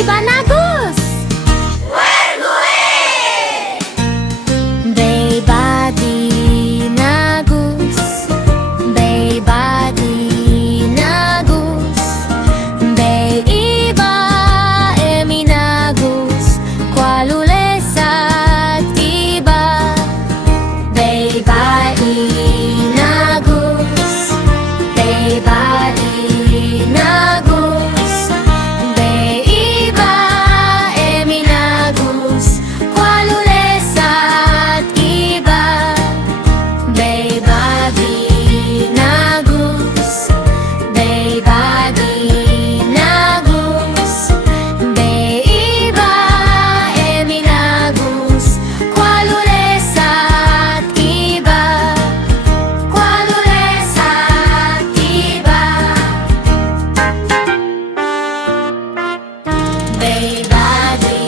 iba nagus. Baybadi nagus, baybadi nagus, bay iba emi nagus, kwalulesat iba. Baybadi nagus, baybadi nagus, bay iba emi nagus, kwalulesat iba. Baybadi nagus, baybadi nagus, bay iba emi nagus, kwalulesat iba. Kwalulesat iba. Baybadi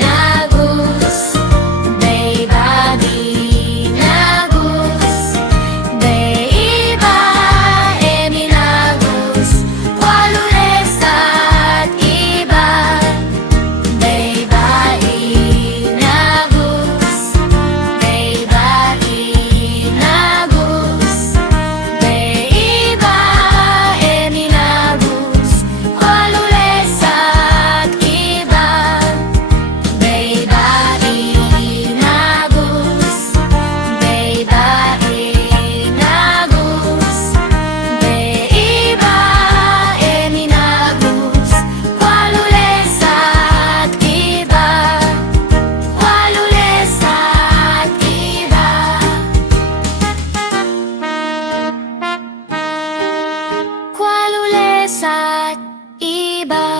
nagus, baybadi nagus, bay iba emi nagus, kwalulesat iba. Baybadi nagus, baybadi nagus, bay iba emi nagus, kwalulesat iba. Baybadi nagus, baybadi nagus, bay iba emi nagus, kwalulesat iba. Kwalulesat iba. Kwalulesat iba.